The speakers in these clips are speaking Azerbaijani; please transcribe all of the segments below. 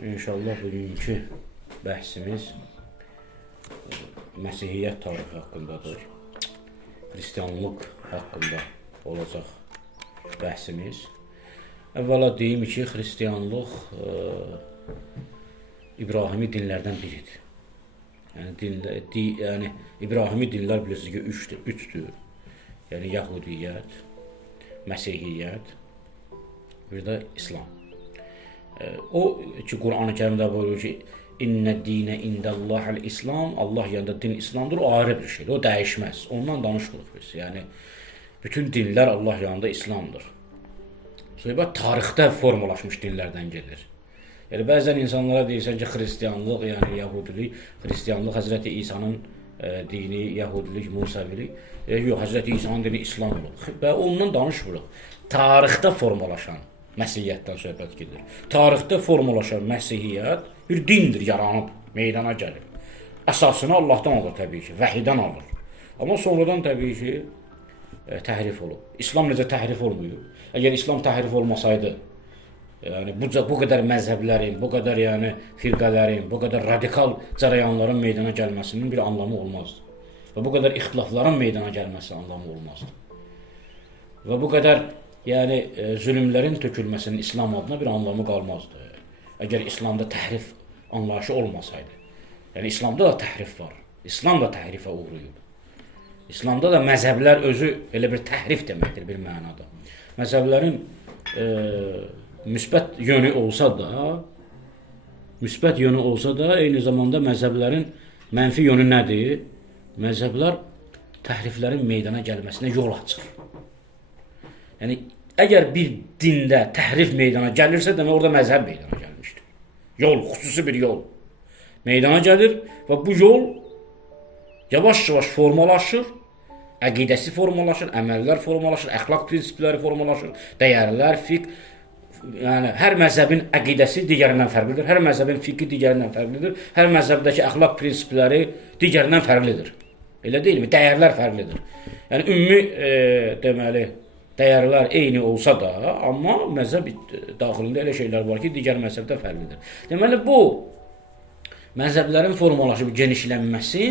İnşallah bugünkü bəhsimiz Məsihiyyət tarixi haqqındadır. Hristiyanlıq haqqında olacaq bəhsimiz. Əvvəla deyim ki, Hristiyanlıq İbrahimi dinlərdən biridir. Yəni İbrahimi dinlər bilirsiniz ki, üçdür. Yəni Yahudiyyət, Məsihiyyət, bir də İslam. O ki, Qur'an-ı Kərimdə buyurur ki, İnnə dinə indəllahəl İslam, Allah yanında din İslamdır, o ayrı bir şeydir, o dəyişməz. Ondan danışmırıq biz. Yəni, bütün dinlər Allah yanında İslamdır. Söhbət tarixdə formalaşmış dinlərdən gedir. Yəni, bəzən insanlara deyirsən ki, Hristiyanlıq, yəni Yahudilik, Hristiyanlıq Həzrəti İsa'nın dini, Yahudilik, Musavilik, yox, Həzrəti İsa'nın dini İslam olur. Və ondan danışmırıq. Tarixdə formalaşan Məsihiyyətdən söhbət gedir. Tarixdə formalaşan Məsihiyyət bir dindir, yaranıb, meydana gəlir. Əsasını Allahdan alır təbii ki, vəhiydən alır. Amma sonradan təbii ki, təhrif olub. İslam necə təhrif olmuyor? Əgər İslam təhrif olmasaydı, yəni bu qədər məzhəblərin, bu qədər yəni firqələrin, bu qədər radikal cərəyanların meydana gəlməsinin bir anlamı olmazdı. Və bu qədər ixtilafların meydana gəlməsi anlamı olmazdı. Və bu qədər yəni zülmlərin tökülməsinin İslam adına bir anlamı qalmazdı. Əgər İslamda təhrif anlayışı olmasaydı. Yəni İslamda da təhrif var. İslam da təhrifə uğrayıb. İslamda da məzhəblər özü elə bir təhrif deməkdir bir mənada. Məzhəblərin müsbət yönü olsa da, eyni zamanda məzhəblərin mənfi yönü nədir? Məzhəblər təhriflərin meydana gəlməsinə yol açır. Yəni, əgər bir dində təhrif meydana gəlirsə, demək orada məzhəb meydana gəlmişdir. Yol, xüsusi bir yol meydana gəlir və bu yol yavaş-yavaş formalaşır, əqidəsi formalaşır, əməllər formalaşır, əxlaq prinsipləri formalaşır, dəyərlər, fiqh. Yəni, hər məzhəbin əqidəsi digərindən fərqlidir, hər məzhəbin fiqhi digərindən fərqlidir, hər məzhəbdəki əxlaq prinsipləri digərindən fərqlidir. Elə deyilmi? Dəyərlər fərqlidir. Yəni, ümumi deməli, dəyərlər eyni olsa da, amma məzhəb daxilində elə şeylər var ki, digər məzhəbdən fərqlidir. Deməli, bu məzhəblərin formalaşıb genişlənməsi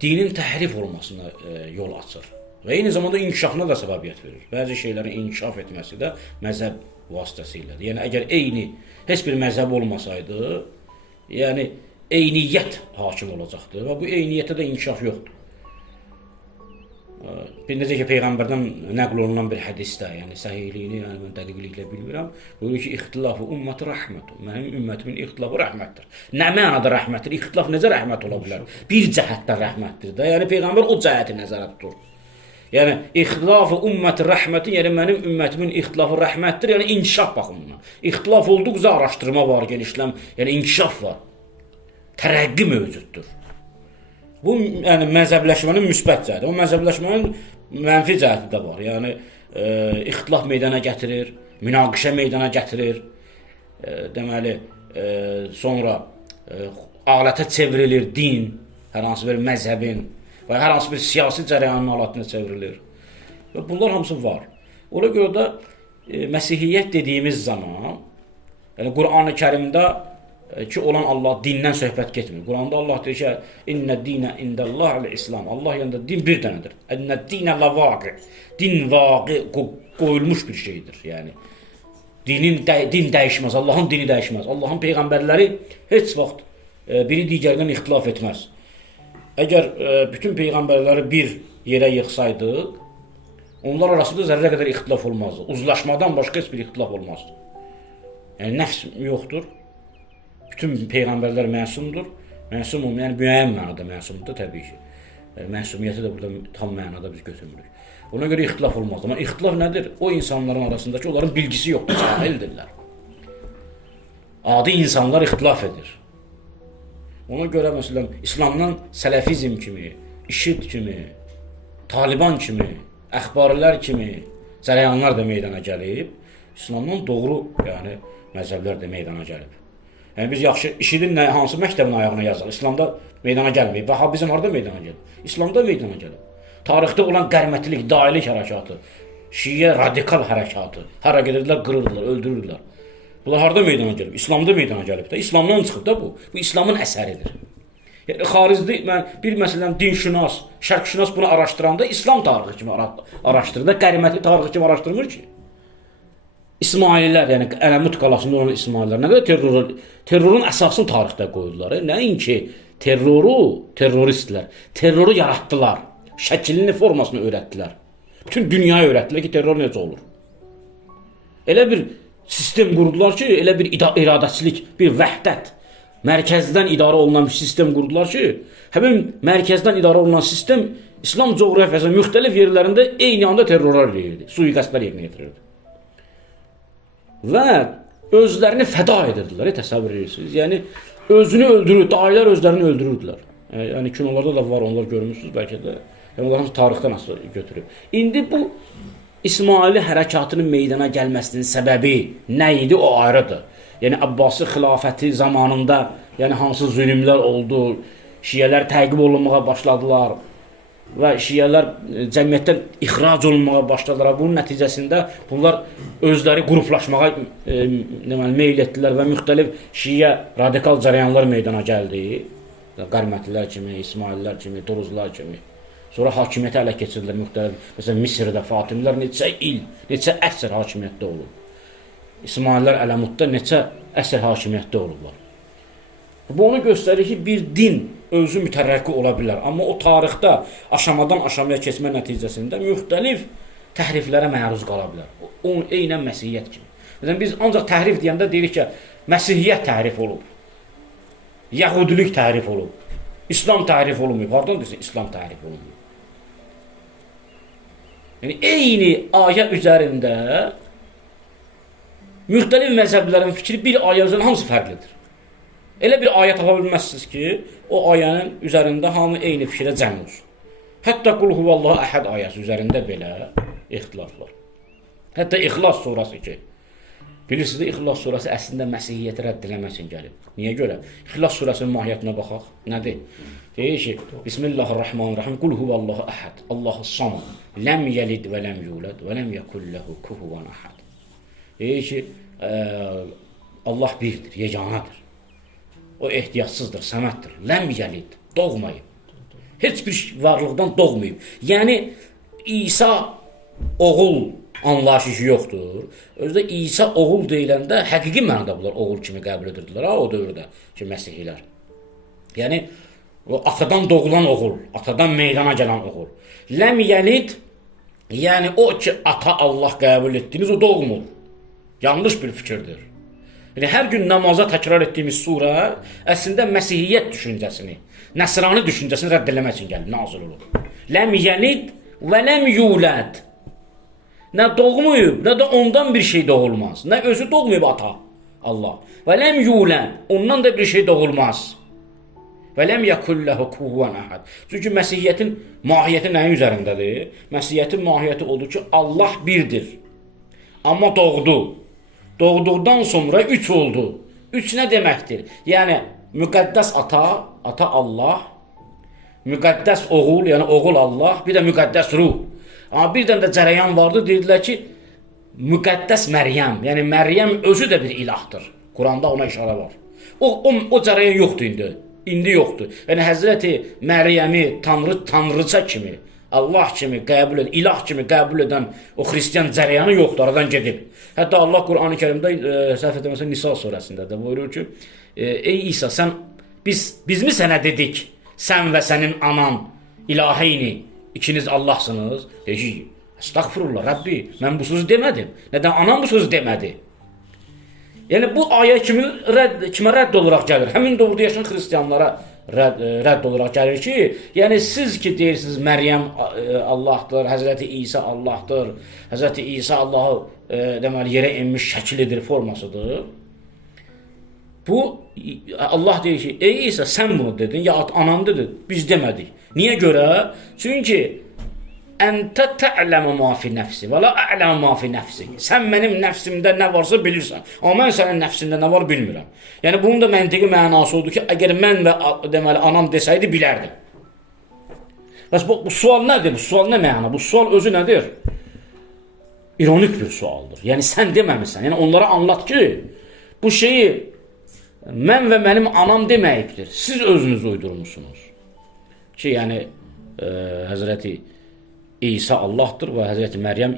dinin təhrif olmasına yol açır və eyni zamanda inkişafına da səbəbiyyət verir. Bəzi şeylərin inkişaf etməsi də məzhəb vasitəsilədir. Yəni, əgər heç bir məzhəb olmasaydı, yəni eyniyyət hakim olacaqdır və bu eyniyyətdə də inkişaf yoxdur. Necə ki, Peyğəmbərdən nəql olunan bir hədisdə, yəni səhihliyini mən dəqiqliklə bilmirəm, buyurur ki, ixtilafı ümməti rəhmətdir. Mənim ümmətimin ixtilafı rəhmətdir. Nə mənada rəhmətdir? İxtilaf necə rəhmət ola bilər? Bir cəhətdən rəhmətdir də. Yəni, Peyğəmbər o cəhəti nəzərə tutur. Yəni, ixtilafı ümməti rəhmətin, yəni mənim ümmətimin ixtilafı rəhmətdir, yəni inkişaf baxımından. İxtilaf olduqca araşdırma var, genişləm, yəni inkişaf var. Tərəqqi mövcuddur. Bu, yəni, məzhəbləşmənin müsbət cəhəti, o məzhəbləşmənin mənfi cəhəti də var. Yəni, ixtilaf meydana gətirir, münaqişə meydana gətirir, deməli, sonra alətə çevrilir din, hər hansı bir məzhəbin və hər hansı bir siyasi cərəyanın alətine çevrilir. Və bunlar hamısı var. Ona görə də Məsihiyyət dediyimiz zaman, yəni Qur'an-ı Kərimdə ki, olan Allah dindən söhbət getmir. Quranda Allah deyir ki, İnnə dinə indəllahəl İslam. Allah yanında din bir dənədir. İnnə dinə lavaqi. Din vaqi qoyulmuş bir şeydir. Yəni, din dəyişməz, Allahın dini dəyişməz. Allahın peyğəmbərləri heç vaxt biri digərindən ixtilaf etməz. Əgər bütün peyğəmbərləri bir yerə yıxsaydıq, onlar arasında zərrə qədər ixtilaf olmazdı. Uzlaşmadan başqa heç bir ixtilaf olmazdı. Yəni, nəfs yoxdur. Bütün peyğəmbərlər məsumdur. Məsum olmayan, yəni müəyyən mənada məsumdur təbii ki. Məsumiyyəti də burada tam mənada biz götürmürük. Ona görə ixtilaf olmaz. Amma ixtilaf nədir? O insanların arasındakı onların bilgisi yoxdur, cahildirlər. Adi insanlar ixtilaf edir. Ona görə məsələn İslamdan sələfizm kimi, IŞİD kimi, Taliban kimi, əxbarilər kimi cərəyanlar da meydana gəlib. İslamdan doğru, yəni məzhəblər də meydana gəlib. Yəni biz yaxşı IŞİD-in hansı məktəbin ayağına yazılır? İslamda meydana gəlməyib. Bax, bizim harda meydana gəlib? İslamda meydana gəlib. Tarixdə olan qərmətilik, dailik hərəkatı, Şiə radikal hərəkatı, hara gedirdilər, qırırdılar, öldürürdülər. Bunlar harda meydana gəlib? İslamda meydana gəlib də. İslamdan çıxıb da bu. Bu İslamın əsəridir. Yəni xaricdə mən bir məsələn dinşünas, şərqşünas bunu araşdıranda İslam tarixi kimi araşdırır da, qərməti tarixi kimi araşdırmır ki. İsmaililər, yəni Ələmut qalasında olan İsmaillər nə qədər terrorun əsasını tarixdə qoydular. Nəinki terroristlər, terroru yaratdılar, şəklini, formasını öyrətdilər. Bütün dünyaya öyrətdilər ki, terror necə olur. Elə bir sistem qurdular ki, elə bir iradəçilik, bir vəhdət, mərkəzdən idarə olunan bir sistem qurdular ki, həmin mərkəzdən idarə olunan sistem İslam coğrafiyasının müxtəlif yerlərində eyni anda terrorlar eləyirdi, sui-qəsdlər yerinə yetirirdi. Və özlərini fəda edirdilər, təsəvvür edirsiniz. Yəni, özünü öldürür, dailər özlərini öldürürdülər. Yəni, kinolarda da var, onlar görmüşsünüz bəlkə də. Yəni, onlar hamısı tarixdən asılı götürüb. İndi bu İsmaili hərəkatının meydana gəlməsinin səbəbi nə idi, o ayrıdır. Yəni, Abbasi xilafəti zamanında hansı zülümlər oldu, şiyələr təqib olunmağa başladılar və şiyələr cəmiyyətdən ixrac olunmağa başladılar. Bunun nəticəsində bunlar özləri qruplaşmağa meyl etdilər və müxtəlif şiə radikal cərəyanlar meydana gəldi. Qərmətlilər kimi, İsmaillər kimi, Duruzlar kimi. Sonra hakimiyyəti ələ keçirdilər müxtəlif. Məsələn, Misirdə Fatimilər neçə il, neçə əsr hakimiyyətdə olub. İsmaillər Ələmutda neçə əsr hakimiyyətdə olublar. Bu onu göstərir ki, bir din özü mütərəqqi ola bilər. Amma o tarixdə aşamadan aşamaya keçmə nəticəsində müxtəlif təhriflərə məruz qala bilər. O eynən Məsihiyyət kimi. Məsələn, biz ancaq təhrif deyəndə deyirik ki, Məsihiyyət təhrif olub, Yahudilik təhrif olub, İslam təhrif olunmayıb. Hardan deyirsən, İslam təhrif olunmayıb? Yəni, eyni ayə üzərində müxtəlif məzhəblərin fikri bir ayə üzərində hamısı fərqlidir. Elə bir ayə tapa bilməzsiniz ki, o ayənin üzərində hamı eyni fikrə cəm olsun. Hətta Qul Huvallahu Əhəd ayəsi üzərində belə ixtilaf var. Hətta İxlas surası ki, bilirsiniz, İxlas surası əslində Məsihiyyəti rədd eləmək üçün gəlib. Niyə görə? İxlas surasının mahiyyətinə baxaq. Nədir? Deyir ki, Bismillahirrahmanirrahim. Qul Huvallahu Əhəd. Allahu samad. Ləm yəlid və ləm yulad və ləm yəkulləhu kuhuvan əhəd. Deyir ki, Allah birdir, yeganədir. O ehtiyatsızdır, səməddir. Ləm yəlid, doğmayıb. Heç bir varlıqdan doğmayıb. Yəni, İsa oğul anlayışı yoxdur. Özdə İsa oğul deyiləndə həqiqi mənada bunlar oğul kimi qəbul edirdilər o dövrdə ki, Məsihilər. Yəni, o atadan doğulan oğul, atadan meydana gələn oğul. Ləm yəlid, yəni o ki, ata Allah qəbul etdiniz, o doğmur. Yanlış bir fikirdir. Yəni, hər gün namaza təkrar etdiyimiz surə əslində Məsihiyyət düşüncəsini, Nəsrani düşüncəsini rədd eləmək üçün gəlib, nazil olur. Ləm yəlid və ləm yulad. Nə doğmayıb, nə də ondan bir şey doğulmaz. Nə özü doğmayıb ata, Allah. Və ləm yulad, ondan da bir şey doğulmaz. Və ləm yəkulləhu kuhuvan əhəd. Çünki Məsihiyyətin mahiyyəti nəyin üzərindədir? Məsihiyyətin mahiyyəti odur ki, Allah birdir. Amma doğdu. Doğduqdan sonra üç oldu. Üç nə deməkdir? Yəni, müqəddəs ata, ata Allah, müqəddəs oğul, yəni oğul Allah, bir də müqəddəs ruh. Amma bir dənə də cərəyan vardı, deyirlər ki, müqəddəs Məryəm, yəni Məryəm özü də bir ilahdır. Quranda ona işarə var. O cərəyan yoxdur indi. İndi yoxdur. Yəni, Həzrəti Məryəmi tanrıça kimi, Allah kimi qəbul edən, ilah kimi qəbul edən o xristiyan cərəyanı yoxdur, aradan gedib. Hətta Allah Qur'an-ı Kərimdə, səhv etməsə Nisa surəsində də buyurur ki, ey İsa, biz mi sənə dedik, sən və sənin anan ilaheyni, ikiniz Allahsınız? Deyir ki, estağfurullah, Rəbbi, mən bu sözü demədim. Nədən anam bu sözü demədi? Yəni, bu ayə kimə rədd olaraq gəlir? Həmin dövrdə yaşayan xristiyanlara rədd olaraq gəlir ki, yəni siz ki deyirsiniz Məryəm Allahdır, Həzrəti İsa Allahdır, Həzrəti İsa Allahı deməli yerə enmiş şəklidir, formasıdır. Bu Allah deyir ki, ey İsa sən bunu dedin, ya anan dedi, biz demədik. Niyə görə? Çünki Əntə tə'ləmə ma fi nəfsi və la a'ləmə ma fi nəfsi. Sən mənim nəfsimdə nə varsa bilirsən. Amma mən sənin nəfsində nə var bilmirəm. Yəni bunun da məntiqi mənası odur ki, əgər mən və deməli anam desəydi bilərdim. Bəs bu sual nədir? Bu sual nə məna? Bu sual özü nədir? İronik bir sualdır. Yəni sən deməmisən. Yəni onlara anlat ki, bu şeyi mən və mənim anam deməyibdir. Siz özünüz uydurmuşsunuz. Ki yəni Həzrəti İsa Allahdır və Həzrəti Məryəm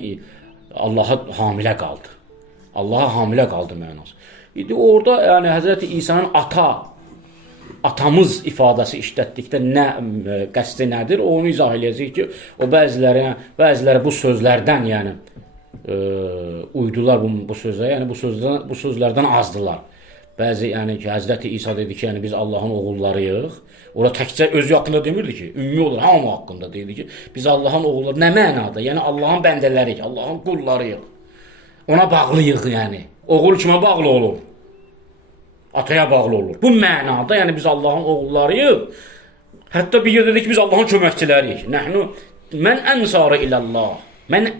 Allaha hamilə qaldı. Allaha hamilə qaldı mənası. İndi orada yəni Həzrəti İsa'nın atamız ifadəsi işlətdikdə nə qəsdi nədir? Onu izah eləyəcək ki, o bəziləri bu sözlərdən yəni uydular bu sözə, yəni bu sözlərdən azdılar. Bəzi yəni ki, Həzrəti İsa dedi ki, yəni biz Allahın oğullarıyıq. Ora təkcə öz haqqında demirdi ki, ümumi olur, hamı haqqında deyildi ki, biz Allahın oğulları. Nə mənada? Yəni Allahın bəndələriyik, Allahın qullarıyıq. Ona bağlıyıq yəni. Oğul kimə bağlı olur? Ataya bağlı olur. Bu mənada yəni biz Allahın oğullarıyıq. Hətta bir yer dedi ki, biz Allahın köməkçiləriyik. Mən ənsarı illallah. Mən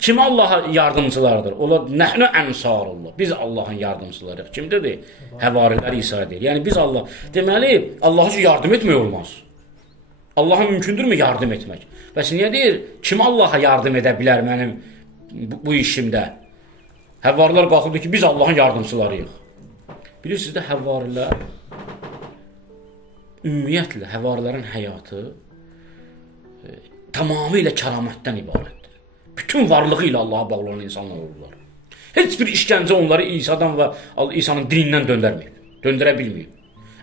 kim Allaha yardımcılardır? Ola nəhnu ənsarullah. Biz Allahın yardımcılarıyıq. Kim dedi? Həvarilər İsa deyir. Yəni biz Allah. Deməli, Allaha ki yardım etmək olmaz. Allaha mümkündürmü yardım etmək? Bəs niyə deyir? Kim Allaha yardım edə bilər mənim bu işimdə? Həvarilər qalxıb ki, biz Allahın yardımcılarıyıq. Bilirsiniz də həvarilər ümumiyyətlə həvarilərin həyatı tamamilə kəramətdən ibarətdir. Bütün varlığı ilə Allaha bağlı olan insanlar olurlar. Heç bir işgəncə onları İsa'dan və İsa'nın dinindən döndürə bilməyib.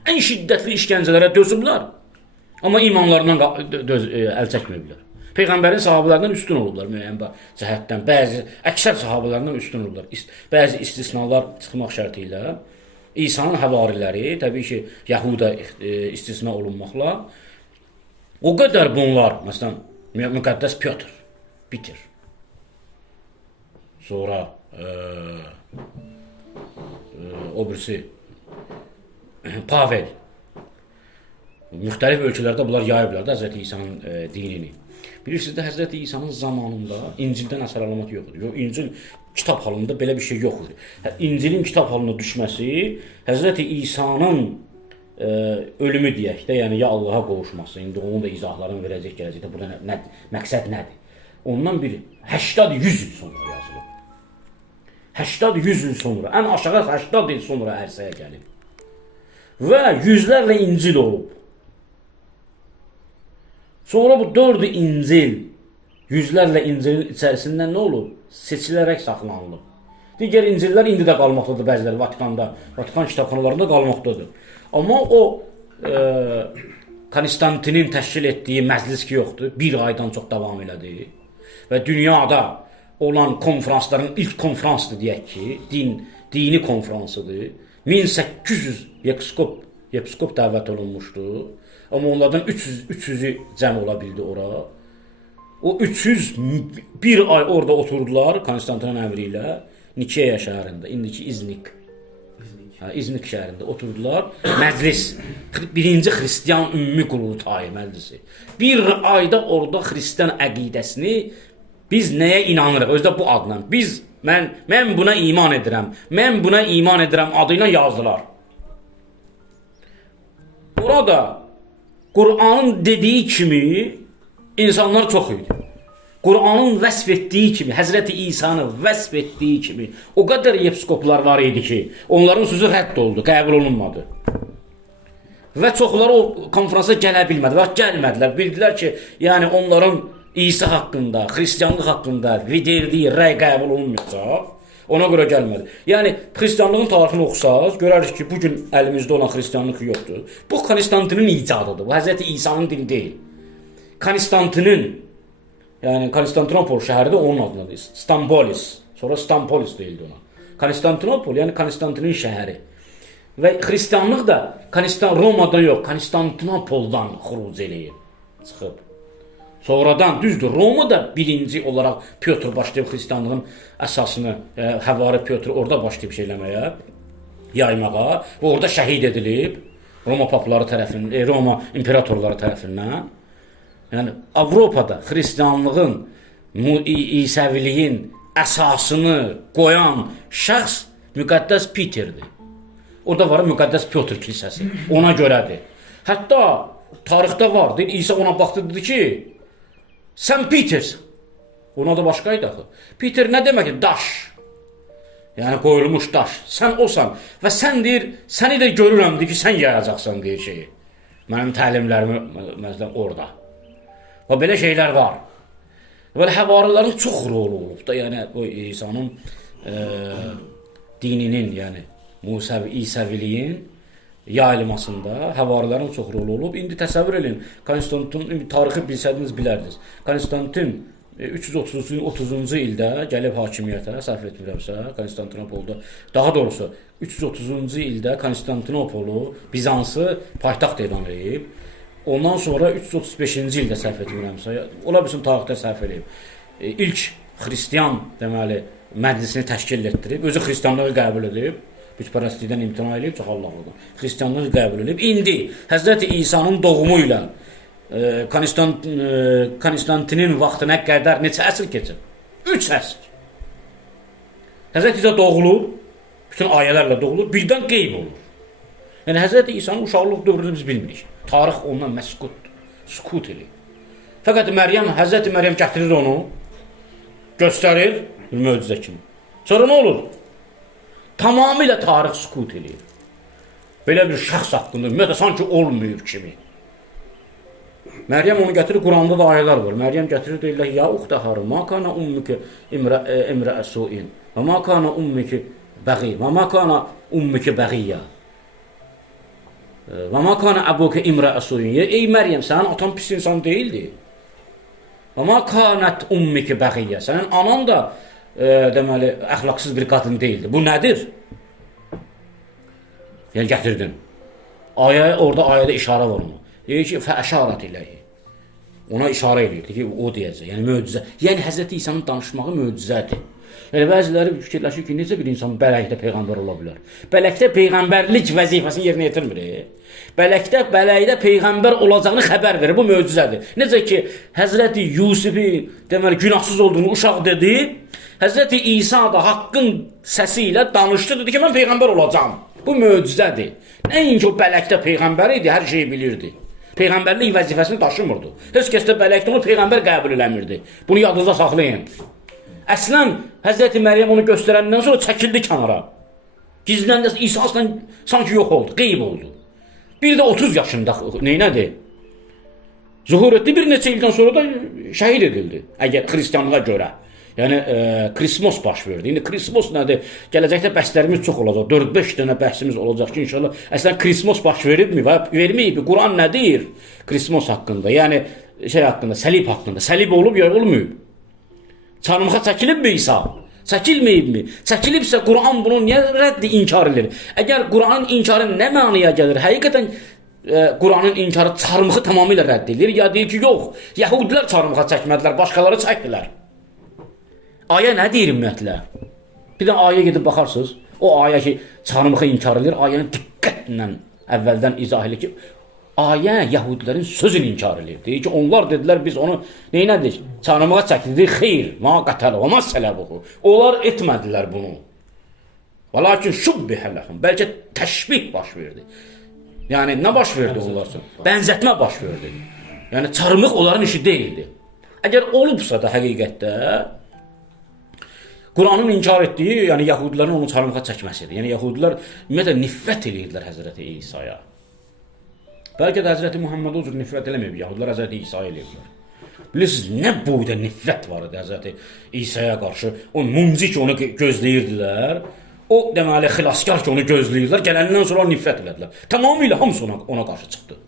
Ən şiddətli işgəncələrə dözüblər, amma imanlarından əl çəkməyiblər. Peyğəmbərin sahabələrdən üstün olublar müəyyən cəhətdən, əksər sahabələrdən üstün olublar. Bəzi istisnalar çıxmaq şərti ilə İsa'nın həvariləri, təbii ki, Yahuda istisna olunmaqla, o qədər bunlar, məsələn, müqəddəs Pyotr bitir. Sonra o birisi Pavel. Müxtəlif ölkələrdə bunlar yayıblar da Həzrəti İsa'nın dinini. Bilirsiniz də Həzrəti İsa'nın zamanında İncildən əsər alamat yoxdur. İncil kitab halında belə bir şey yoxdur. İncilin kitab halına düşməsi Həzrəti İsa'nın ölümü deyək də, yəni ya Allaha qovuşması, indi onun da izahlarını verəcək gələcəkdə. Burada məqsəd nədir? Ondan biri 80-100 il sonra yazılıb. 80-100 il sonra, ən aşağı 80 il sonra ərsəyə gəlib. Və yüzlərlə İncil olub. Sonra bu 4 İncil, yüzlərlə İncilin içərisində nə olub? Seçilərək saxlanılıb. Digər İncillər indi də qalmaqdadır bəziləri Vatikanda, Vatikan kitabxanalarında qalmaqdadır. Amma o Konstantinin təşkil etdiyi məclis ki yoxdur, bir aydan çox davam elədi. Və dünyada olan konferansların ilk konferansdır deyək ki, dini konferansıdır. 1800 yepiskop dəvət olunmuşdu. Amma onlardan 300'ü cəm ola bildi ora. O 300 bir ay orada oturdular Konstantinin əmri ilə Nikeya şəhərində, indiki İznik şəhərində oturdular. Məclis, birinci Xristiyan ümumi qurultayı məclisi. Bir ayda orada Xristiyan əqidəsini biz nəyə inanırıq? Özdə bu adla. Mən buna iman edirəm. Mən buna iman edirəm adıyla yazdılar. Burada Qur'anın dediyi kimi insanlar çox idi. Qur'anın vəsf etdiyi kimi, Həzrəti İsa'nı vəsf etdiyi kimi o qədər yepiskoplar var idi ki, onların sözü rədd oldu, qəbul olunmadı. Və çoxları o konferansa gələ bilmədilər, gəlmədilər. Bildilər ki, yəni onların İsa haqqında, xristianlıq haqqında verdiyi rəy qəbul olunmayacaq. Ona görə gəlmədi. Yəni, xristianlığın tarixini oxusaq, görərik ki, bugün əlimizdə olan xristianlıq yoxdur. Bu Konstantinin icadıdır. Bu Həzrəti İsa'nın dili deyil. Konstantinin, yəni Konstantinopol şəhəri də onun adındadır. Stampolis. Sonra Stampolis deyildi ona. Konstantinopol, yəni Konstantinin şəhəri. Və xristianlıq da Romadan yox, Konstantinopoldan xuruc eləyib, çıxıb. Sonradan düzdür, Roma da birinci olaraq Pyotr başlayıb xristianlığın əsasını, həvari Pyotr orada başlayıb şeyləməyə, yaymağa və orada şəhid edilib Roma papları tərəfindən, Roma imperatorları tərəfindən. Yəni Avropada xristianlığın, İsəviliyin əsasını qoyan şəxs müqəddəs Peterdir. Orada var müqəddəs Pyotr kilsəsi. Ona görədir. Hətta tarixdə var. Deyir, İsa ona baxdı dedi ki, sən Petersən. Ona da başqaydı axı. Peter nə deməkdir? Daş. Yəni qoyulmuş daş. Sən osan. Və sən deyir, səni də görürəm deyir ki, sən yayacaqsan deyir şeyi. Mənim təlimlərim məsələn orada. Və belə şeylər var. Belə həvarilərin çox rolu olub da, yəni o İsa'nın dininin, yəni İsəviliyin yayılmasında həvarilərin çox rolu olub. İndi təsəvvür edin, Konstantin tarixi bilsədiniz bilərdiniz. Konstantin 330-cu ildə gəlib hakimiyyətə, səhv etmirəmsə, Konstantinopolda, daha doğrusu 330-cu ildə Konstantinopolu, Bizansı paytaxt elan edib. Ondan sonra 335-ci ildə səhv etmirəmsə, ola bilsin tarixdə səhv edib. İlk xristian deməli məclisini təşkil etdirib, özü xristianlığı qəbul edib, bütpərəstlikdən imtina edib, çox Allahlıdır. Xristianlığı qəbul edib. İndi Həzrəti İsa'nın doğumu ilə Konstantinin vaxtına qədər neçə əsr keçib? 3 əsr. Həzrəti İsa doğulur, bütün ayələrlə doğulur, birdən qeyb olur. Yəni Həzrəti İsa'nın uşaqlıq dövrünü biz bilmirik. Tarix ondan məskutdur, sükut edir. Fəqət Həzrəti Məryəm gətirir onu, göstərir, bir möcüzə kimi. Sonra nə olur? Tamamilə tarix sükut edir. Belə bir şəxs haqqında, ümumiyyətlə, sanki olmayıb kimi. Məryəm onu gətirir, Quranda da ayələr var. Məryəm gətirir, deyirlər, ya uxta Harun, ma kana ummuki imra'ə su'in, və ma kana ummuki bəği, və ma kana ummuki bəğiyyə, və ma kana əbuki imra'ə su'in. Ey Məryəm, sənin atan pis insan deyildi. Və ma kanət ummuki bəğiyyə. Sənin anan da deməli, əxlaqsız bir qadın deyildi. Bu nədir? Yəni, gətirdin. Orada ayədə işarə var onu. Deyir ki, fəəşarət iləyi. Ona işarə edirdi ki, o deyəcək. Yəni, möcüzə. Yəni, Həzrəti İsa'nın danışmağı möcüzədir. Yəni, bəziləri fikirləşir ki, necə bir insan bələkdə peyğəmbər ola bilər? Bələkdə peyğəmbərlik vəzifəsini yerinə yetirmir. Bələkdə peyğəmbər olacağını xəbər verir. Bu möcüzədir. Necə ki, Həzrəti Yusifi, deməli, günahsız olduğunu uşaq dedi. Həzrəti İsa da haqqın səsi ilə danışdı, dedi ki, mən peyğəmbər olacağım. Bu möcüzədir. Nəinki o bələkdə peyğəmbər idi, hər şeyi bilirdi. Peyğəmbərlik vəzifəsini daşımırdı. Heç kəs də bələkdə onu peyğəmbər qəbul eləmirdi. Bunu yadınızda saxlayın. Əslən, Həzrəti Məryəm onu göstərəndən sonra çəkildi kənara. Gizləndə İsa sanki yox oldu, qeyb oldu. Bir də 30 yaşında neynədir? Zuhur etdi, bir neçə ildən sonra da şəhid edildi. Əgər xristianlığa görə. Yəni, Krismos baş verdi. İndi Krismos nədir? Gələcəkdə bəhslərimiz çox olacaq. 4-5 dənə bəhsimiz olacaq ki, inşallah. Əslən, Krismos baş veribmi və verməyib. Quran nə deyir? Krismos haqqında, yəni şey haqqında, səlib haqqında. Səlib olub ya olmayıb? Çarmıxa çəkilibmi İsa? Çəkilməyibmi? Çəkilibsə Quran bunu niyə rəddi inkar edir? Əgər Quranın inkarı nə mənaya gəlir? Həqiqətən Quranın inkarı çarmıxı tamamilə rədd edir. Ya deyir ki, yox, Yəhudilər çarmıxa çəkmədilər, başqaları çəkdilər. Ayə nə deyir ümumiyyətlə? Bir də ayə gedib baxarsınız, o ayə ki, çarmıxı inkar edir, ayəni diqqətlə əvvəldən izah edir ki, ayə Yəhudilərin sözünü inkar edir. Deyir ki, onlar dedilər, biz onu neynədik? Çarmıxa çəkdik, xeyr, ma qətələ, ma sələbuhu. Onlar etmədilər bunu. Və lakin şubbihə ləhum, bəlkə təşbih baş verdi. Yəni, nə baş verdi onlar üçün? Bənzətmə baş verdi. Yəni, çarmıq onların işi deyildi. Əgər olubsa da həqiqətdə, Quranın inkar etdiyi, yəni Yəhudilərin onu çarmıxa çəkməsidir. Yəni Yəhudilər ümumiyyətlə nifrət edirdilər Həzrəti İsa'ya. Bəlkə də Həzrəti Muhammed o cür nifrət eləməyib, Yəhudilər Həzrəti İsa'ya eləyiblər. Bilirsiniz, nə boyda nifrət var idi Həzrəti İsa'ya qarşı. O munci ki, onu gözləyirdilər. O deməli xilaskar ki, onu gözləyirdilər. Gələndən sonra nifrət elədilər. Tamamilə hamısı ona qarşı çıxdı.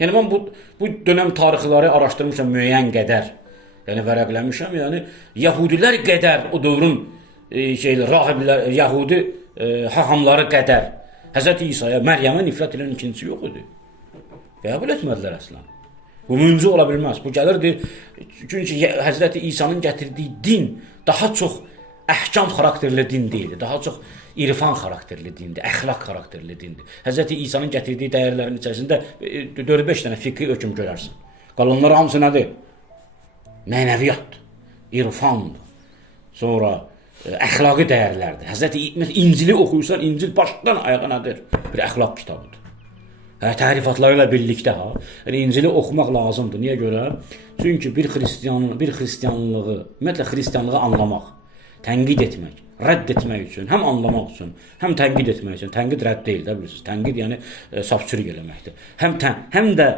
Yəni mən bu dönəm tarixləri araşdırmışam müəyyən qədər. Yəni vərəqləmişəm, yəni Yəhudilər qədər o dövrün rahiblər, Yəhudi hahamları qədər Həzrəti İsa'ya, Məryəmə nifrət edən ikincisi yox idi. Qəbul etmədilər əslən. Bu mümkün ola bilməz. Bu gəlirdi, çünki Həzrəti İsa'nın gətirdiyi din daha çox əhkam xarakterli din deyildi, daha çox irfan xarakterli dindir, əxlaq xarakterli dindir. Həzrəti İsa'nın gətirdiyi dəyərlərin içərisində 4-5 dənə fiqhi hökm görərsən. Qalanlar hamısı nədir? Mənəviyyatdır, irfandır, sonra əxlaqi dəyərlərdir. Həzrəti İncili oxuyursan, İncil başdan ayağa nədir? Bir əxlaq kitabıdır. Tərifatlarıyla birlikdə yəni İncili oxumaq lazımdır. Niyə görə? Çünki bir xristianlığı, ümumiyyətlə xristianlığı anlamaq, tənqid etmək, rədd etmək üçün, həm anlamaq üçün, həm tənqid etmək üçün. Tənqid rədd deyil də, bilirsiniz. Tənqid yəni saf-çürük eləməkdir. Həm də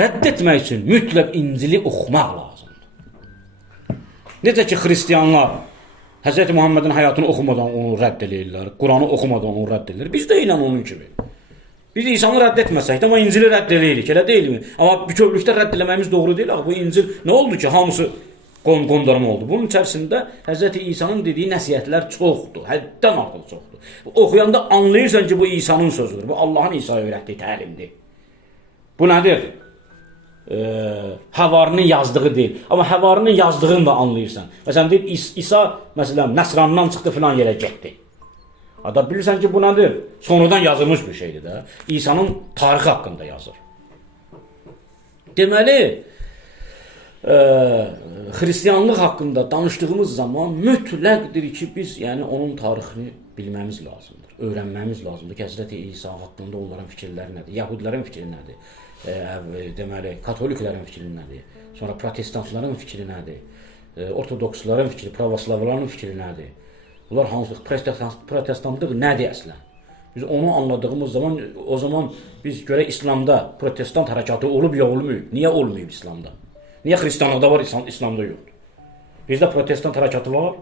rədd etmək üçün mütləq İncili oxumaq lazımdır. Necə ki, xristianlar Hz. Muhammedin həyatını oxumadan onu rədd edirlər, Quranı oxumadan onu rədd edirlər. Biz də ilə onun kimi. Biz İsa'nı rədd etməsək də, amma İncili rədd edirik, elə deyilmi? Amma bütövlükdə rədd eləməyimiz doğru deyil. Bu İncil nə oldu ki, hamısı qondarma oldu. Bunun içərisində Hz. İsa'nın dediyi nəsihətlər çoxdur, həddən artıq çoxdur. Oxuyanda anlayırsan ki, bu İsa'nın sözüdür, bu Allahın İsa'ya öyrətdiyi təlimdir. Bu nədir? Həvarinin yazdığı deyil. Amma həvarinin yazdığını da anlayırsan. Məsələn, deyil, İsa məsələn, Nəsrandan çıxdı filan yerə getdi. Hatta bilirsən ki, bu nədir? Sonradan yazılmış bir şeydir də. İsa'nın tarixi haqqında yazır. Deməli, xristianlıq haqqında danışdığımız zaman mütləqdir ki, biz yəni onun tarixini bilməmiz lazımdır. Öyrənməmiz lazımdır ki, Hz. İsa haqqında onların fikirləri nədir? Yahudilərin fikri nədir? Deməli, katoliklərin fikri nədir? Sonra protestantların fikri nədir? Ortodoksların fikri, pravoslavların fikri nədir? Bunlar hansı protestantlıq nədir əslən? Biz onu anladığımız zaman, o zaman biz görək İslamda protestant hərəkatı olub ya olmayıb? Niyə olmayıb İslamda? Niyə xristianlıqda var, İslamda yoxdur? Bizdə protestant hərəkatı var,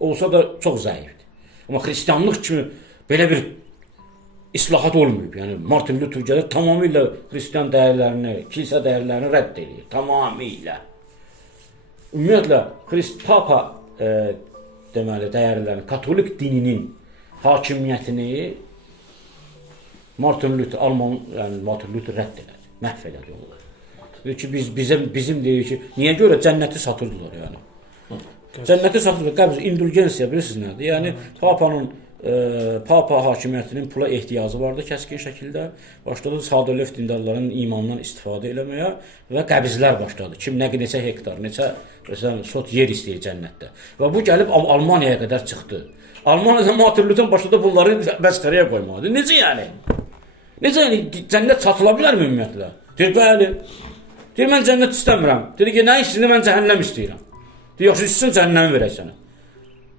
olsa da çox zəifdir. Amma xristianlıq kimi belə bir islahat olmayıb. Yəni Martin Luther gəlir, tamamilə xristian dəyərlərini, kilsə dəyərlərini rədd edir. Tamamilə. Ümumiyyətlə, Papa deməli, dəyərlərini, katolik dininin hakimiyyətini Martin Luther rədd elədi, məhv elədi onları. Deyir ki, bizim deyir ki, niyə görə cənnəti satırdılar yəni? Cənnəti satırdılar, qəbz, indulgensiya bilirsiniz nədir? Yəni, Papa hakimiyyətinin pula ehtiyacı vardı kəskin şəkildə. Başladı sadəlöv dindarların imandan istifadə eləməyə və qəbizlər başladı. Kim neçə hektar, neçə sot yer istəyir cənnətdə. Və bu gəlib Almaniyaya qədər çıxdı. Almaniyada Martin Luther başladı bunları bəsxərəyə qoymadı. Necə yəni? Necə yəni? Cənnət satıla bilərmi ümumiyyətlə? Deyir, bəli. Deyir, mən cənnət istəmirəm. Deyir ki, nə istəyir, mən cəhənnəm istəyirəm. Deyir, yoxsa istəyirsən cəhənnəmi verək sənə.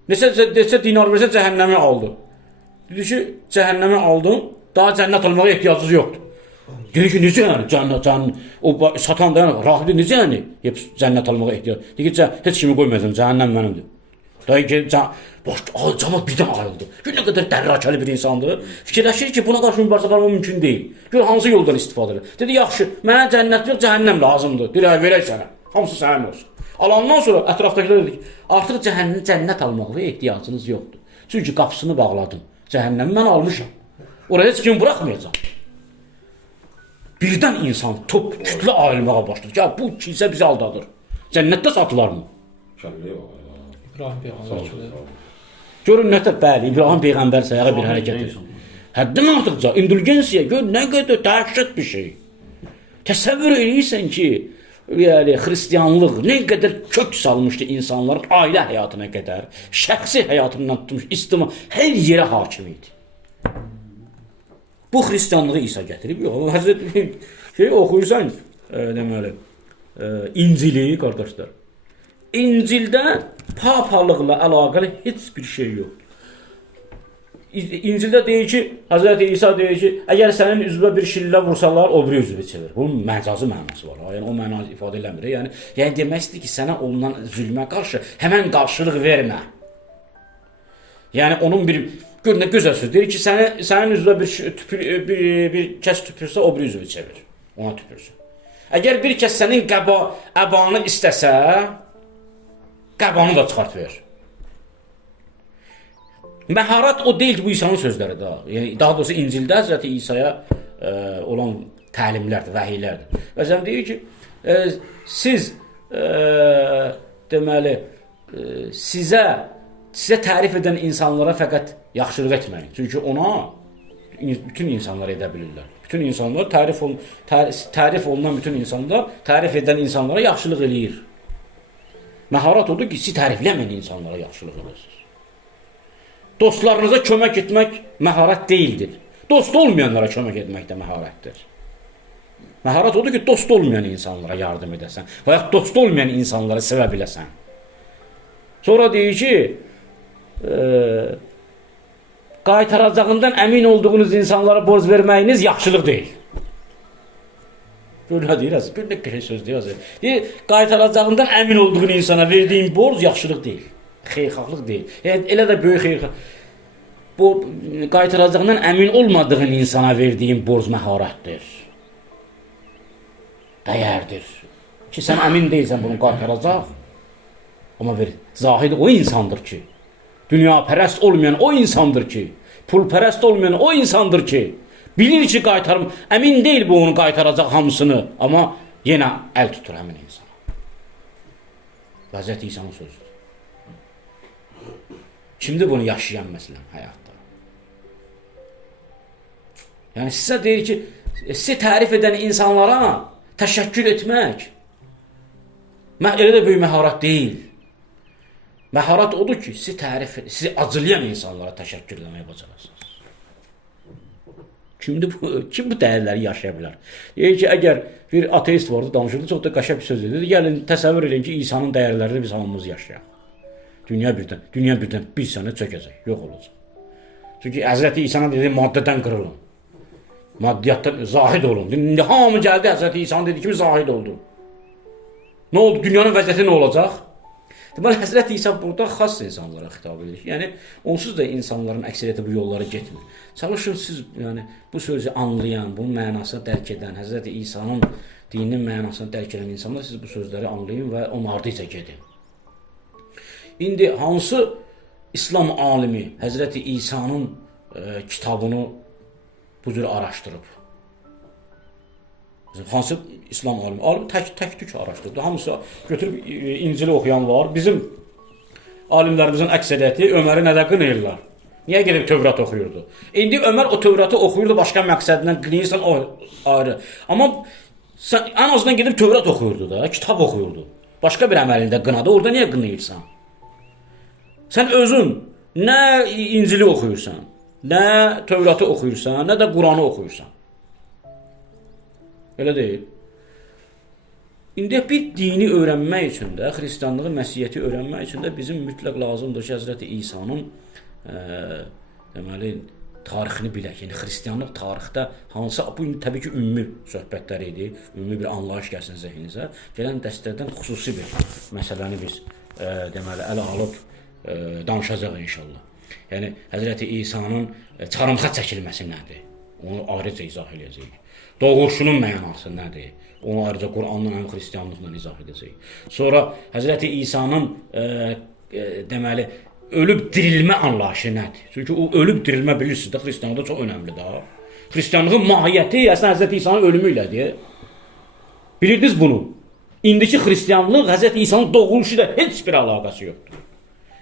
Neçə dinar versə cəhənnəmi aldı. Dedi ki, cəhənnəmi aldın, daha cənnət almağa ehtiyacınız yoxdur. Dedi ki, necə yəni? O satan da rahibdir, necə yəni? Cənnət almağa ehtiyac. Dedi ki, heç kimi qoymayacam, cəhənnəm mənimdir. Deyir ki, cəmat birdən ayrıldı. Gör, nə qədər dərrakəli bir insandır. Fikirləşir ki, buna qarşı mübarizə aparmaq mümkün deyil. Gör, hansı yoldan istifadə edir. Dedi, yaxşı, mənə cənnət yox, cəhənnəm lazımdır. Deyir, verək sənə. Hamısı sənin olsun. Alandan sonra ətrafdakılar dedik, artıq cənnət almağa ehtiyacınız yoxdur. Çünki qapısını bağladım. Cəhənnəmi mən almışam. Oraya heç kimi buraxmayacam. Birdən insan top kütlə ayrılmağa başladı. Ya bu kilsə bizi aldadır. Cənnətdə satılarmı? İbrahim Peyğəmbər. Görün nətər, bəli, İbrahim Peyğəmbər sayağı bir hərəkət. Həddən artıqca, indulgensiya, gör, nə qədər dəhşət bir şey. Təsəvvür edirsən ki, yəni, xristianlıq nə qədər kök salmışdı insanların ailə həyatına qədər, şəxsi həyatından tutmuş, istima, hər yerə hakim idi. Bu xristianlığı İsa gətirib, yox, Həzrət oxuyursan, deməli, İncili, qardaşlar, İncildə papalıqla əlaqəli heç bir şey yoxdur. İncildə deyir ki, Həzrəti İsa deyir ki, əgər sənin üzvə bir şillə vursalar, o biri üzvü çevir. Bunun məcazi mənası var. Yəni, o mənası ifadə eləmir. Yəni demək istəyir ki, sənə olunan zülmə qarşı həmən qarşılıq vermə. Yəni, onun bir, gör nə gözəl söz. Deyir ki, sənin üzvə bir kəs tüpürsə, o biri üzvü çevir. Ona tüpürsün. Əgər bir kəs sənin əbanı istəsə, qəbanı da çıxart ver. Məharat o deyil ki, bu İsa'nın sözləri də. Yəni, daha doğrusu İncildə Həzrəti İsa'ya olan təlimlərdir, vəhiylərdir. Və zəm deyir ki, siz deməli, sizə tərif edən insanlara fəqət yaxşılıq etməyin. Çünki ona bütün insanlar edə bilirlər. Bütün insanlar tərif olunan bütün insanlar tərif edən insanlara yaxşılıq eləyir. Məharət odur ki, siz tərifləməyən insanlara yaxşılıq edirsiniz. Dostlarınıza kömək etmək məharət deyildir. Dost olmayanlara kömək etmək də məharətdir. Məharət odur ki, dost olmayan insanlara yardım edəsən və ya dost olmayan insanları sevə biləsən. Sonra deyir ki, qaytaracağından əmin olduğunuz insanlara borc verməyiniz yaxşılıq deyil. Böyle deyir, bir şey söz deyir. Deyir, qaytaracağından əmin olduğun insana verdiyin borc yaxşılıq deyil, xeyirxahlıq deyil. Elə də böyük xeyirxahlıq. Bu, qaytaracağından əmin olmadığın insana verdiyin borc məharətdir. Dəyərdir. Ki, sən əmin deyilsən bunu qaytaracaq. Amma ver, zahid o insandır ki, dünyapərəst olmayan o insandır ki, pulpərəst olmayan o insandır ki, bilir ki, qaytarım, əmin deyil bu onu qaytaracaq hamısını, amma yenə əl tutur həmin insana. Həzrəti İsa'nın sözüdür. Kimdir bunu yaşayan məsələn həyatda? Yəni sizə deyir ki, sizi tərif edən insanlara təşəkkür etmək elə də böyük məharət deyil. Məharət odur ki, sizi acılayan insanlara təşəkkür etməyə bacarasınız. Kim bu dəyərləri yaşaya bilər? Deyir ki, əgər bir ateist vardı, danışırdı, çox da qəşəng bir söz edir. Gəlin, təsəvvür edin ki, İsa'nın dəyərlərini biz hamımız yaşayaq. Dünya birdən bir sənə çökəcək, yox olacaq. Çünki Həzrəti İsa'nın dediyi maddədən qırılın. Maddiyyatdan zahid olun. İndi hamı gəldi, Həzrəti İsa'nın dediyi kimi zahid oldu. Nə oldu? Dünyanın vəziyyəti nə olacaq? Deməli, Həzrəti İsa burada xas insanlara xitab edir. Yəni, onsuz da insanların əksəriyyəti bu yolları getmir. Çalışın siz bu sözü anlayan, bunun mənasını dərk edən, Həzrəti İsa'nın dininin mənasını dərk edən insanlar siz bu sözləri anlayın və onun ardınca gedin. İndi hansı İslam alimi Həzrəti İsa'nın kitabını bu cür araşdırıb? Hansı İslam alimi? Alim tək-tük araşdırdı. Hamısı götürüb İncili oxuyan var. Bizim alimlərimizin əksəriyyəti Öməri nədə qınayırlar? Niyə gedib Tövrat oxuyurdu? İndi Ömər o Tövratı oxuyurdu başqa məqsədlə, qınayırsan o ayrı. Amma sən ən azından gedib Tövrat oxuyurdu da, kitab oxuyurdu. Başqa bir əməlində qınadı, orada niyə qınayırsan? Sən özün nə İncili oxuyursan, nə Tövratı oxuyursan, nə də Quranı oxuyursan. Elə deyil. İndi bir dini öyrənmək üçün də, xristianlığı, məsihiyyəti öyrənmək üçün də bizim mütləq lazımdır ki, Həzrəti İsa'nın deməli, tarixini bilək. Yəni, xristianlıq tarixdə hansı, bu təbii ki, ümumi söhbətlər idi, ümumi bir anlayış gəlsin zəhninizə. Gələn dəstədən xüsusi bir məsələni biz deməli, ələ alıb danışacaq inşallah. Yəni, Həzrəti İsa'nın çarmıxa çəkilməsi nədir? Onu ayrıca izah edəcəyik. Doğuşunun mənası nədir? Onu ayrıca Quranla, həm xristianlıqla izah edəcəyik. Sonra Həzrəti İsa'nın deməli, ölüb dirilmə anlayışı nədir? Çünki o ölüb dirilmə bilirsiniz də, xristianlıqda çox önəmlidir. Xristianlığın mahiyyəti əslən Həzrəti İsa'nın ölümü ilədir. Bilirdiniz bunu? İndiki xristianlıq Həzrəti İsa'nın doğuluşu ilə heç bir əlaqəsi yoxdur.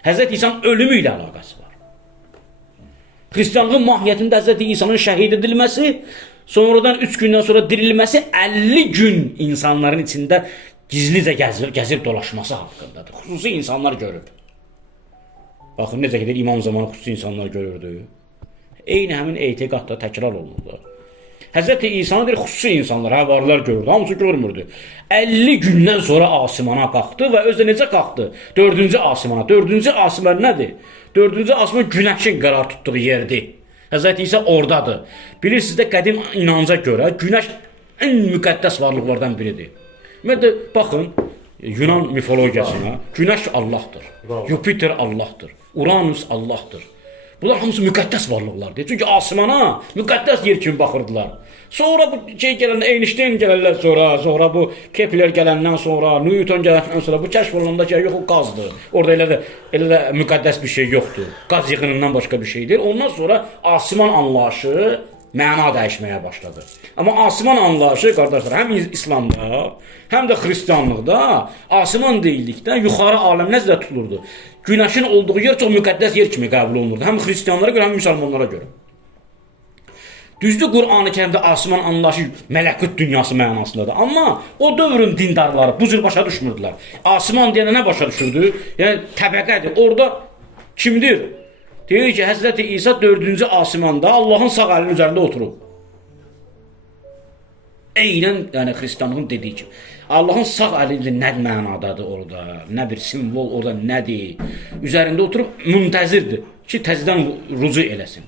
Həzrəti İsa'nın ölümü ilə əlaqəsi var. Xristianlığın mahiyyətində Həzrəti İsa'nın şəhid edilməsi, sonradan 3 gündən sonra dirilməsi 50 gün insanların içində gizlicə gəzib dolaşması haqqındadır. Xüsusi insanlar görüb. Baxın, necə gedir imam zamanı xüsusi insanlar görürdü. Eyni həmin etiqadda təkrar olunurdu. Həzrəti İsa'nın bir xüsusi insanlar, həvarlar görürdü, hamısı görmürdü. 50 gündən sonra asimana qalxdı və özü necə qalxdı? 4-cü asimana. 4-cü asiman nədir? 4-cü asiman günəşin qərar tutduğu yerdir. Həzrəti İsa oradadır. Bilirsiniz də qədim inanca görə günəş ən müqəddəs varlıqlardan biridir. Ümumiyyətlə, baxın, Yunan mifologiyasına günəş Allahdır, Jupiter Allahdır, Uranus Allahdır. Bunlar hamısı müqəddəs varlıqlardır. Çünki asimana müqəddəs yer kimi baxırdılar. Sonra bu gələndə, Einstein gələrlər sonra bu Kepler gələndən sonra, Newton gələndən sonra bu kəşf olunanda ki, yox o qazdır. Orada elə də müqəddəs bir şey yoxdur. Qaz yığınından başqa bir şeydir. Ondan sonra asiman anlayışı məna dəyişməyə başladı. Amma asiman anlayışı, qardaşlar, həm İslamda, həm də xristianlıqda asiman deyildikdə yuxarı aləm nəzərdə tutulurdu. Günəşin olduğu yer çox müqəddəs yer kimi qəbul olunurdu. Həm xristianlara görə, həm müsəlmanlara görə. Düzdür, Qur'an-ı Kərimdə asman anlayışı mələkut dünyası mənasındadır. Amma o dövrün dindarları bu cür başa düşmürdülər. Asman deyəndə nə başa düşürdü? Yəni təbəqədir. Orada kimdir? Deyir ki, Həzrəti İsa 4-cü asmanda Allahın sağ əlinin üzərində oturub. Eynən, yəni xristianlığın dediyi kimi. Allahın sağ əli nə mənadadır orada, nə bir simvol orada nədir? Üzərində oturub müntəzirdir ki, təzədən rucu eləsin.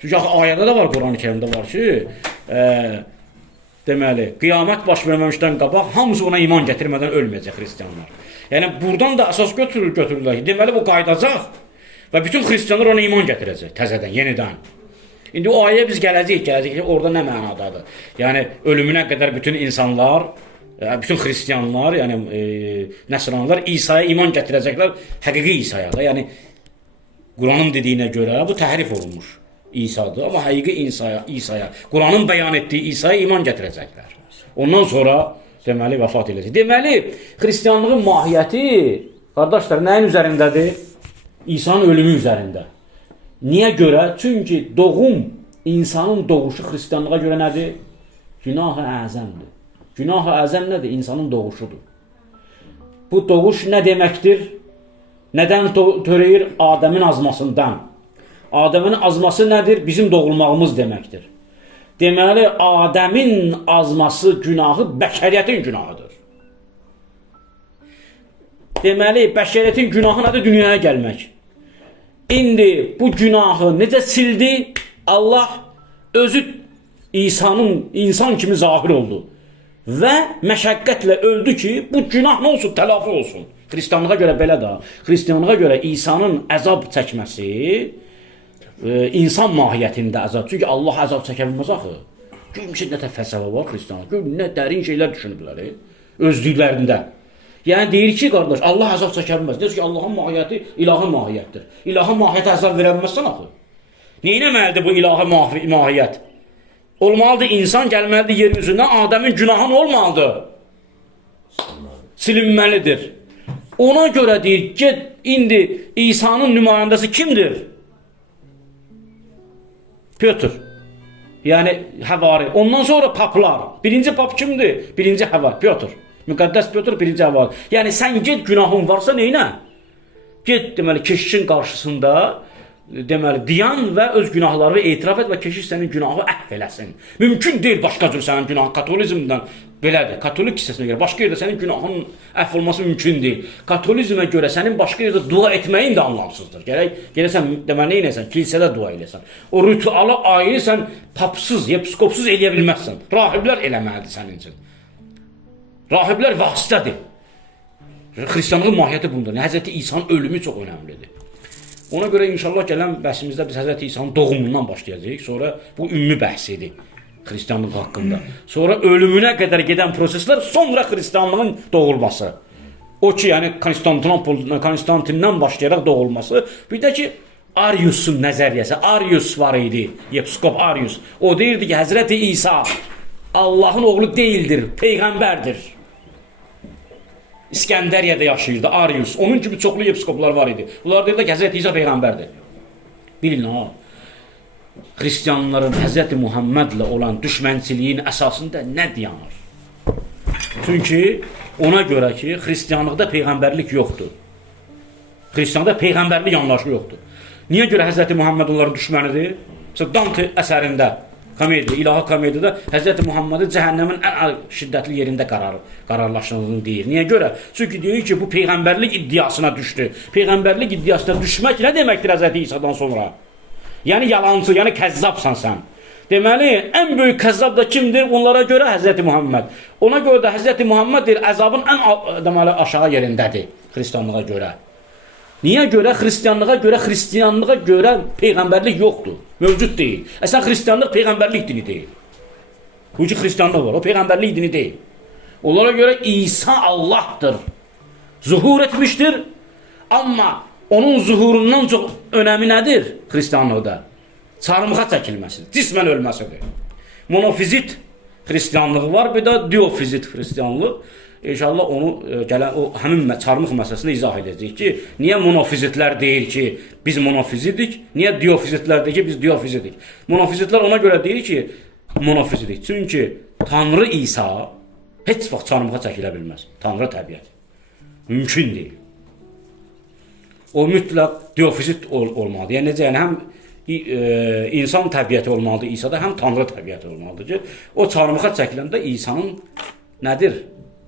Çünki ayədə də var, Qur'an-ı Kərimdə var ki, deməli, qiyamət baş verməmişdən qabaq hamısı ona iman gətirmədən ölməyəcək xristianlar. Yəni, buradan da əsas götürürlər ki, deməli, bu qaydacaq və bütün xristianlar ona iman gətirəcək təzədən, yenidən. İndi o ayəyə biz gələcəyik ki, orada nə mənadadır? Yəni, ölümünə qədər bütün insanlar, bütün xristianlar, yəni nəsranlar İsa'ya iman gətirəcəklər həqiqi İsa'ya da. Yəni, Qur'anın dediyinə görə bu təhrif olunmuş İsa'dır, amma həqiqi İsa'ya, Qur'anın bəyan etdiyi İsa'ya iman gətirəcəklər. Ondan sonra, deməli, vəfat edəcək. Deməli, xristianlığın mahiyyəti, qardaşlar, nəyin üzərindədir? İsa'nın ölümü üzərində. Niyə görə? Çünki doğum, insanın doğuşu xristianlığa görə nədir? Günah-ı əzəmdir. Günah-ı əzəm nədir? İnsanın doğuşudur. Bu doğuş nə deməkdir? Nədən törəyir? Adəmin azmasından. Adəmin azması nədir? Bizim doğulmağımız deməkdir. Deməli, Adəmin azması günahı bəşəriyyətin günahıdır. Deməli, bəşəriyyətin günahı nədir? Dünyaya gəlmək. İndi bu günahı necə sildi? Allah özü İsa'nın insan kimi zahir oldu. Və məşəqqətlə öldü ki, bu günah nə olsun? Tələfi olsun. Xristianlığa görə belə də. Xristianlığa görə İsa'nın əzab çəkməsi insan mahiyyətində əzab. Çünki Allah əzab çəkə bilməz axı. Görmüşsün nə fəlsəfə var xristianlıqda. Görün nə dərin şeylər düşünüblər özlüklərində. Yəni deyir ki, qardaş, Allah əzab çəkə bilməz. Deyir ki, Allahın mahiyyəti ilahi mahiyyətdir. İlahi mahiyyətə əzab verə bilməzsən axı. Neynəməlidir bu ilahi mahiyyət? Olmalıdır, insan gəlməlidir yeryüzündən, Adəmin günahın olmalıdır. Silinməlidir. Ona görə deyir, get, indi İsa'nın nümayəndəsi kimdir? Pötr. Yəni, Həvari. Ondan sonra paplar. Birinci pap kimdir? Birinci Həvari. Pötr. Müqəddəs Pötr birinci Həvari. Yəni, sən get, günahın varsa neynə? Get, deməli, keşişin qarşısında, deməli, diyan və öz günahları etiraf et və keşiş sənin günahı əhv eləsin. Mümkün deyil başqa cür sənin günahın. Katolizmdən belədir. Katolik hissəsinə görə başqa yerdə sənin günahın əhv olması mümkün deyil. Katolizmə görə sənin başqa yerdə dua etməyin də anlamsızdır. Gərək sən, deməli, neynəsən? Kilsədə dua eləsən. O ritualı ayrı sən papsız, episkopsuz eləyə bilməzsən. Rahiblər eləməlidir sənin üçün. Rahiblər vasitədir. Xristianlığın mahiyyəti bundur. Həzrəti İsa'nın ölümü çox önəmlidir. Ona görə inşallah gələn bəhsimizdə biz Həzrəti İsa'nın doğumundan başlayacağıq. Sonra bu ümumi bəhsidir xristianlıq haqqında. Sonra ölümünə qədər gedən proseslər, sonra xristianlığın doğulması. O ki, yəni Konstantindən başlayaraq doğulması. Bir də ki, Arius'un nəzəriyyəsi. Arius var idi, episkop Arius. O deyirdi ki, Həzrəti İsa Allahın oğlu deyildir, peyğəmbərdir. İskəndəriyədə yaşayırdı Arius. Onun kimi çoxlu episkoplar var idi. Bunlar deyirlər ki, Həzrəti İsa peyğəmbərdir. Bilin ha. Xristianların Həzrəti Muhammedlə olan düşmənçiliyin əsasında nə dayanır? Çünki ona görə ki, xristianlıqda peyğəmbərlik yoxdur. Xristianlıqda peyğəmbərlik anlayışı yoxdur. Niyə görə Həzrəti Muhammed onların düşmənidir? Mesela Dante əsərində, komediya, ilahi komediyada Həzrəti Muhammedi cəhənnəmin ən şiddətli yerində qararlaşdığını deyir. Niyə görə? Çünki deyir ki, bu peyğəmbərlik iddiasına düşdü. Peyğəmbərlik iddiasına düşmək nə deməkdir Həzrəti İsa'dan sonra? Yəni yalancı, yəni kəzzabsan sən. Deməli, ən böyük kəzzab da kimdir? Onlara görə Həzrəti Muhammed. Ona görə də Həzrəti Muhammeddir, əzabın ən deməli, aşağı yerindədir xristianlığa görə. Niyə görə? Xristianlığa görə peyğəmbərlik yoxdur. Mövcud deyil. Əslən, xristianlıq peyğəmbərlik dini deyil. Bu ki, xristianlıq var, o peyğəmbərlik dini deyil. Onlara görə İsa Allahdır. Zuhur etmişdir. Amma onun zuhurundan çox önəmi nədir xristianlıqda? Çarmıxa çəkilməsidir, cismən ölməsidir. Monofizit xristianlığı var, bir də diofizit xristianlıq. İnşallah onu gələn o həmin çarmıx məsələsini izah edəcəyik ki, niyə monofizitlər deyir ki, biz monofizidik, niyə diofizitlər deyir ki, biz diofizidik. Monofizitlər ona görə deyir ki, monofizidik. Çünki Tanrı İsa heç vaxt çarmıxa çəkilə bilməz. Tanrı təbiət. Mümkün deyil. O mütləq diofizit olmalıdır. Yəni necə, yəni həm insan təbiəti olmalıdır İsa'da, həm Tanrı təbiəti olmalıdır ki, o çarmıxa çəkiləndə İsa'nın nədir?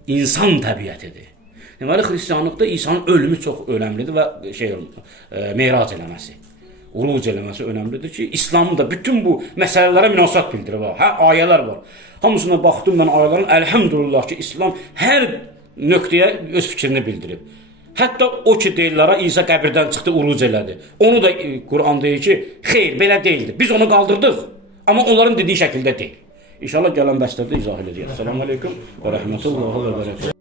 İnsan təbiətidir. Deməli, xristianlıqda İsa'nın ölümü çox önəmlidir və meyrac eləməsi, uruc eləməsi önəmlidir ki, İslamda bütün bu məsələlərə münasibət bildirir. Hə, ayələr var. Hamısına baxdım mən ayələrin, əlhəmdülillah ki, İslam hər nöqtəyə öz fikrini bildirib. Hətta o ki deyirlər, İsa qəbirdən çıxdı, uruc elədi. Onu da Quran deyir ki, xeyr, belə deyildi. Biz onu qaldırdıq, amma onların dediyi şəkildə deyil. İnşallah gələn bəslərdə izah edəcəyik. Selamun aleyküm və rəhmətullahi və bərəkətuhu.